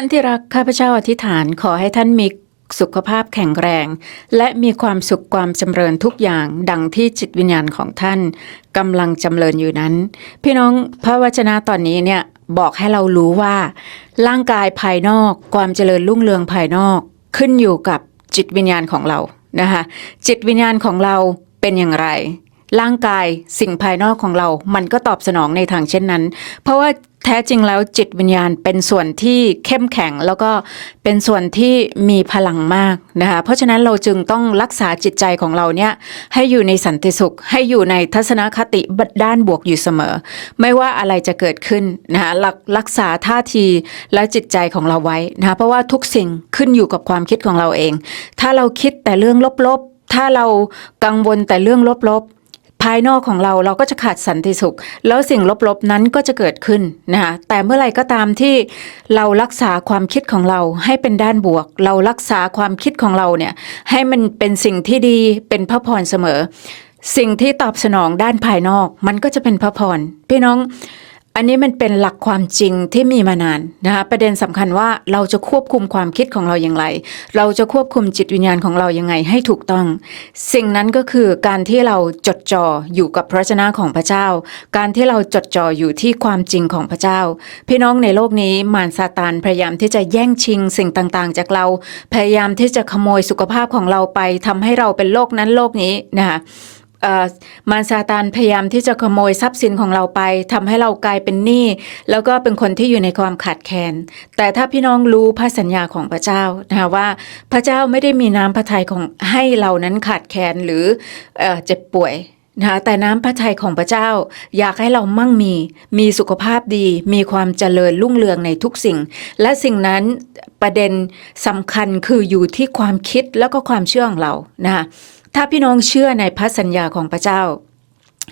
านที่รักข้าพเจ้าอธิษฐานขอให้ท่านมีสุขภาพแข็งแรง และมีความสุขความจำเริญทุกอย่างดังที่จิตวิญญาณของท่านกำลังจำเริญอยู่นั้น พี่น้องพระวจนะตอนนี้เนี่ยบอกให้เรารู้ว่า ร่างกายภายนอก ความเจริญรุ่งเรืองภายนอก ขึ้นอยู่กับจิตวิญญาณของเรานะคะจิตวิญญาณของเราเป็นอย่างไร ร่างกายสิ่งภายนอกของเรา มันก็ตอบสนองในทางเช่นนั้น เพราะว่าแท้จริงแล้วจิตวิญญาณเป็นส่วนที่เข้มแข็ง แล้วก็เป็นส่วนที่มีพลังมากนะคะเพราะฉะนั้นเราจึงต้องรักษาจิตใจของเราเนี่ยให้อยู่ในสันติสุข ให้อยู่ในทัศนคติด้านบวกอยู่เสมอ ไม่ว่าอะไรจะเกิดขึ้นนะคะรักษาท่าทีและจิตใจของเราไว้นะคะเพราะว่าทุกสิ่งขึ้นอยู่กับความคิดของเราเอง ถ้าเราคิดแต่เรื่องลบๆ ถ้าเรากังวลแต่เรื่องลบๆ ภายนอกของเราเราก็จะขาดสันติสุข แล้วสิ่งลบๆนั้นก็จะเกิดขึ้นนะคะแต่เมื่อไหร่ก็ตามที่เรารักษาความคิดของเราให้เป็นด้านบวก เรารักษาความคิดของเราเนี่ยให้มันเป็นสิ่งที่ดีเป็นพระพรเสมอ สิ่งที่ตอบสนองด้านภายนอก มันก็จะเป็นพระพรพี่น้อง อันนี้มันเป็นหลักความจริงที่มีมานานนะคะประเด็นสำคัญว่าเราจะควบคุมความคิดของเราอย่างไร เราจะควบคุมจิตวิญญาณของเรายังไงให้ถูกต้อง สิ่งนั้นก็คือการที่เราจดจ่ออยู่กับพระชนะของพระเจ้า การที่เราจดจ่ออยู่ที่ความจริงของพระเจ้า พี่น้องในโลกนี้มารซาตานพยายามที่จะแย่งชิงสิ่งต่างๆ จากเราพยายามที่จะขโมยสุขภาพของเราไปทำให้เราเป็นโรคนั้นโรคนี้นะคะ มารซาตานพยายามที่จะขโมยทรัพย์สินของเราไปทำให้เรากลายเป็นหนี้แล้วก็เป็นคนที่อยู่ในความขาดแคลนแต่ถ้าพี่น้องรู้พระสัญญาของพระเจ้านะคะว่าพระเจ้าไม่ได้มีน้ำพระทัยของให้เรานั้นขาดแคลนหรือเอ่อเจ็บป่วย นะคะแต่น้ำพระทัยของพระเจ้าอยากให้เรามั่งมี มีสุขภาพดี มีความเจริญรุ่งเรืองในทุกสิ่ง และสิ่งนั้นประเด็นสำคัญคืออยู่ที่ความคิดแล้วก็ความเชื่อของเรานะคะถ้าพี่น้องเชื่อในพระสัญญาของพระเจ้า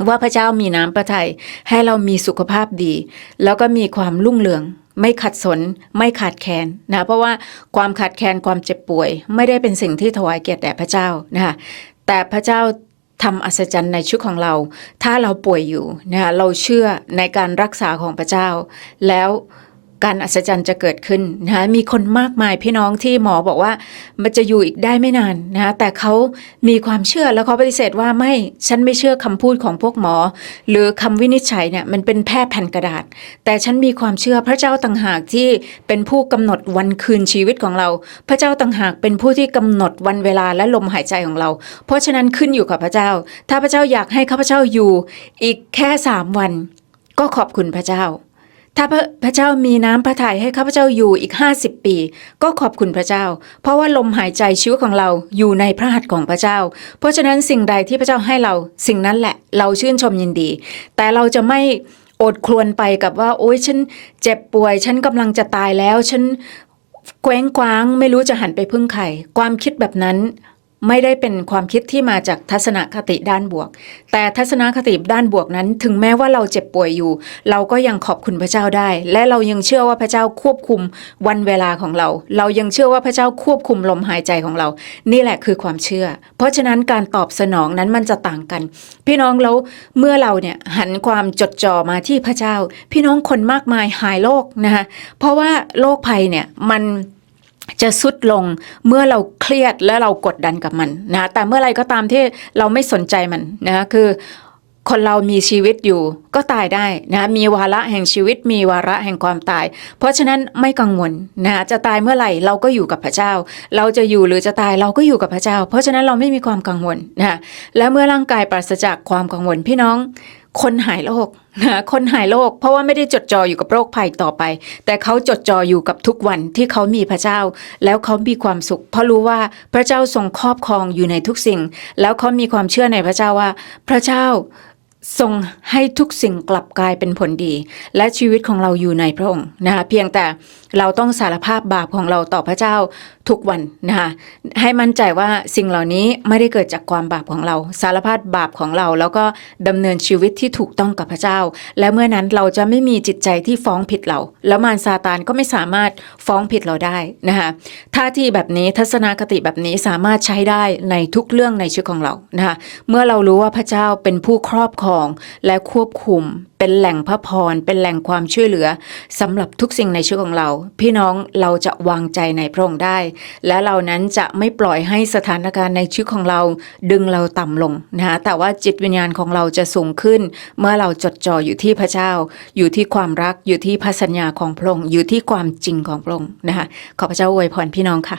ว่าพระเจ้ามีน้ำพระทัยให้เรามีสุขภาพดี แล้วก็มีความรุ่งเรืองไม่ขัดสนไม่ขาดแคลนนะเพราะว่าความขาดแคลนความเจ็บป่วย ไม่ได้เป็นสิ่งที่ถวายเกียรติแด่พระเจ้านะคะแต่พระเจ้า ทำอัศจรรย์ในชีวิตของเรา ถ้าเราป่วยอยู่นะคะเราเชื่อในการรักษาของพระเจ้า แล้ว การอัศจรรย์จะเกิดขึ้นนะคะมีคนมากมายพี่น้องที่หมอบอกว่ามันจะอยู่อีกได้ไม่นานนะคะแต่เขามีความเชื่อแล้วเขาปฏิเสธว่าไม่ฉันไม่เชื่อคำพูดของพวกหมอ หรือคำวินิจฉัยเนี่ยมันเป็นแพร่แผ่นกระดาษ แต่ฉันมีความเชื่อพระเจ้าต่างหากที่เป็นผู้กำหนดวันคืนชีวิตของเรา พระเจ้าต่างหากเป็นผู้ที่กำหนดวันเวลาและลมหายใจของเรา เพราะฉะนั้นขึ้นอยู่กับพระเจ้า ถ้าพระเจ้าอยากให้ข้าพเจ้าอยู่ อีกแค่สามวัน ก็ขอบคุณพระเจ้า ถ้าพระพระเจ้ามีน้ำพระทัยให้ข้าพเจ้าอยู่อีก 50 ปี ก็ขอบคุณพระเจ้า เพราะว่าลมหายใจชีวิตของเราอยู่ในพระหัตถ์ของพระเจ้า เพราะฉะนั้นสิ่งใดที่พระเจ้าให้เราสิ่งนั้นแหละเราชื่นชมยินดี แต่เราจะไม่อดครวญไปกับว่า โอ๊ยฉันเจ็บป่วย ฉันกำลังจะตายแล้ว ฉันแกว้งกว้างไม่รู้จะหันไปพึ่งใครความคิดแบบนั้น ไม่ได้เป็นความคิดที่มาจากทัศนคติด้านบวก แต่ทัศนคติด้านบวกนั้น ถึงแม้ว่าเราเจ็บป่วยอยู่ เราก็ยังขอบคุณพระเจ้าได้ และเรายังเชื่อว่าพระเจ้าควบคุมวันเวลาของเรา เรายังเชื่อว่าพระเจ้าควบคุมลมหายใจของเรา นี่แหละคือความเชื่อ เพราะฉะนั้นการตอบสนองนั้นมันจะต่างกัน พี่น้องแล้วเมื่อเราเนี่ยหันความจดจ่อมาที่พระเจ้า พี่น้องคนมากมายหายโรคนะคะเพราะว่าโรคภัยเนี่ยมัน จะสุดลงเมื่อเราเครียดและเรากดดันกับมันนะแต่เมื่อไรก็ตามที่เราไม่สนใจมันนะคือคนเรามีชีวิตอยู่ก็ตายได้นะมีวาระแห่งชีวิต มีวาระแห่งความตาย เพราะฉะนั้นไม่กังวลนะจะตายเมื่อไหร่เราก็อยู่กับพระเจ้า เราจะอยู่หรือจะตายเราก็อยู่กับพระเจ้า เพราะฉะนั้นเราไม่มีความกังวลนะและเมื่อร่างกายปราศจากความกังวลพี่น้อง คนหายโรคนะคนหายโรคเพราะว่าไม่ได้จดจ่ออยู่กับโรคภัยต่อไป แต่เขาจดจ่ออยู่กับทุกวันที่เขามีพระเจ้า แล้วเขามีความสุข เพราะรู้ว่าพระเจ้าทรงครอบครองอยู่ในทุกสิ่ง แล้วเขามีความเชื่อในพระเจ้าว่า พระเจ้า ทรงให้ทุกสิ่งกลับกลายเป็นผลดี และชีวิตของเราอยู่ในพระองค์นะคะเพียงแต่เราต้องสารภาพบาปของเราต่อพระเจ้าทุกวันนะคะให้มั่นใจว่าสิ่งเหล่านี้ไม่ได้เกิดจากความบาปของเรา สารภาพบาปของเรา แล้วก็ดำเนินชีวิตที่ถูกต้องกับพระเจ้า และเมื่อนั้นเราจะไม่มีจิตใจที่ฟ้องผิดเรา แล้วมารซาตานก็ไม่สามารถฟ้องผิดเราได้นะคะท่าทีแบบนี้ทัศนคติแบบนี้สามารถใช้ได้ในทุกเรื่องในชีวิตของเรานะคะเมื่อเรารู้ว่าพระเจ้าเป็นผู้ครอบครององและควบคุม เป็นแหล่งพระพร เป็นแหล่งความช่วยเหลือสำหรับทุกสิ่งในชีวิตของเรา พี่น้องเราจะวางใจในพระองค์ได้ และเรานั้นจะไม่ปล่อยให้สถานการณ์ในชีวิตของเรา ดึงเราต่ำลงนะคะแต่ว่าจิตวิญญาณของเราจะสูงขึ้น เมื่อเราจดจ่ออยู่ที่พระเจ้า อยู่ที่ความรักอยู่ที่พระสัญญาของพระองค์อยู่ที่ความจริงของพระองค์นะคะขอพระเจ้าอวยพรพี่น้องค่ะ